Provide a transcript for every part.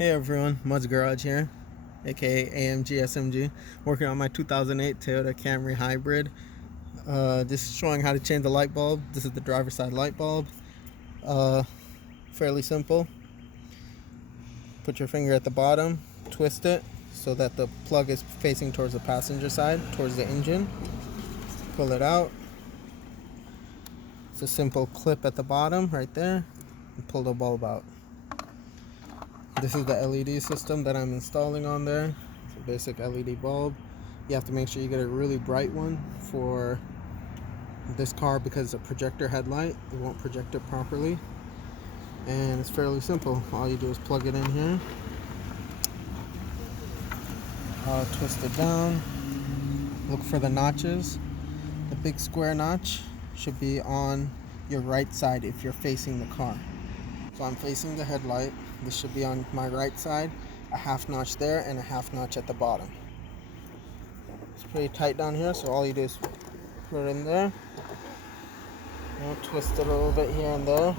Hey everyone, Mud's Garage here, aka AMG SMG, working on my 2008 Toyota Camry Hybrid. Just showing how to change the light bulb. This is the driver's side light bulb. Fairly simple. Put your finger at the bottom, twist it so that the plug is facing towards the passenger side, towards the engine. Pull it out. It's a simple clip at the bottom right there, and pull the bulb out. This is the LED system that I'm installing on there. It's a basic LED bulb. You have to make sure you get a really bright one for this car because it's a projector headlight. It won't project it properly. And it's fairly simple. All you do is plug it in here. Twist it down. Look for the notches. The big square notch should be on your right side if you're facing the car. So I'm facing the headlight. This should be on my right side. A half notch there and a half notch at the bottom. It's pretty tight down here, so all you do is put it in there. Twist it a little bit here and there.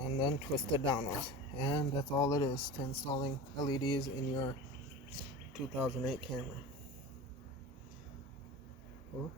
And then twist it downwards. And that's all it is to installing LEDs in your 2008 Camry. Cool.